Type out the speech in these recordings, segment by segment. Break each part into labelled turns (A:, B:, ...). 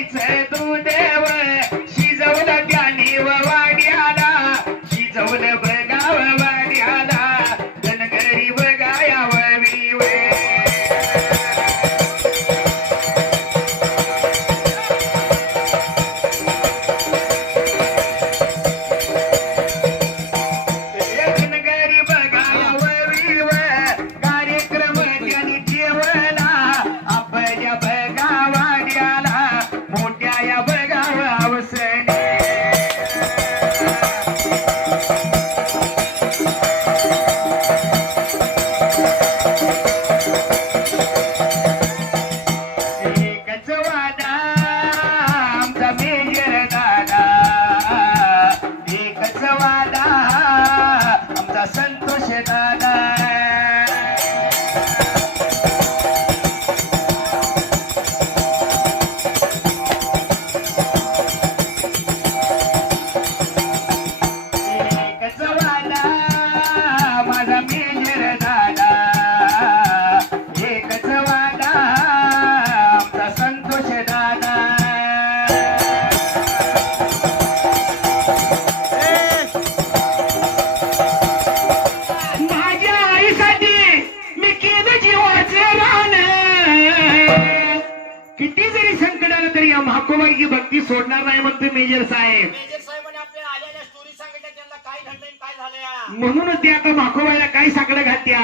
A: lights సంతోషేత नाही म्हणतो major साहेब.
B: Major साहेबांनी आपल्याला आलेल्या स्टोरी सांगितल्या त्यांना काय घडलं आणि काय झालं या
A: म्हणूनच ते आता माखोबाईला काय साकडं घात्या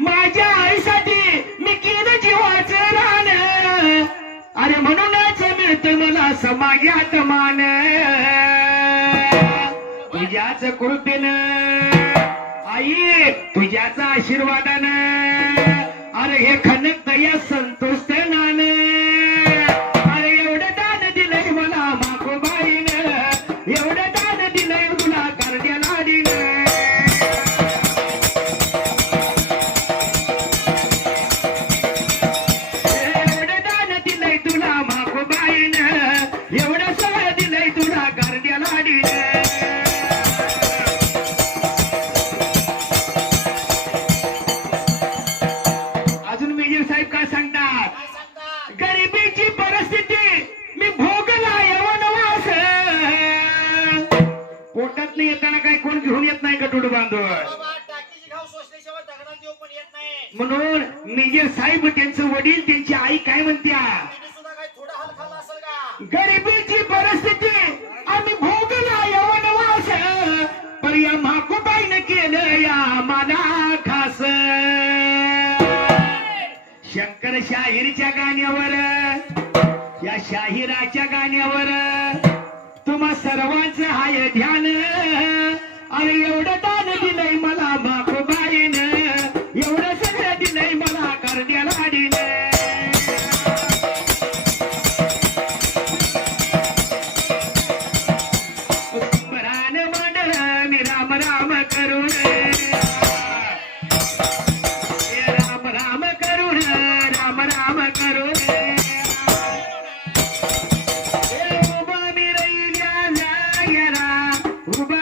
A: माझ्या आईसाठी मी केलं जीवाचं रान. अरे म्हणूनच मिळत मला समाजात मान तुझ्याच कृपेनं. आई तुझ्याच आशीर्वादानं. अरे हे खनक या संतोष म्हणून मेजर साहेब त्यांचं वडील त्यांची आई काय म्हणत्या? गरिबीची परिस्थिती आम्ही भोगला यवनवास पण या माकुबाईनं केलं या मना खास. शंकर शाहीरच्या गाण्यावर या शाहिराच्या गाण्यावर तुम्हा सर्वांचं हाय ध्यान. अरे एवढं दान दिलंय मला ரூபாய்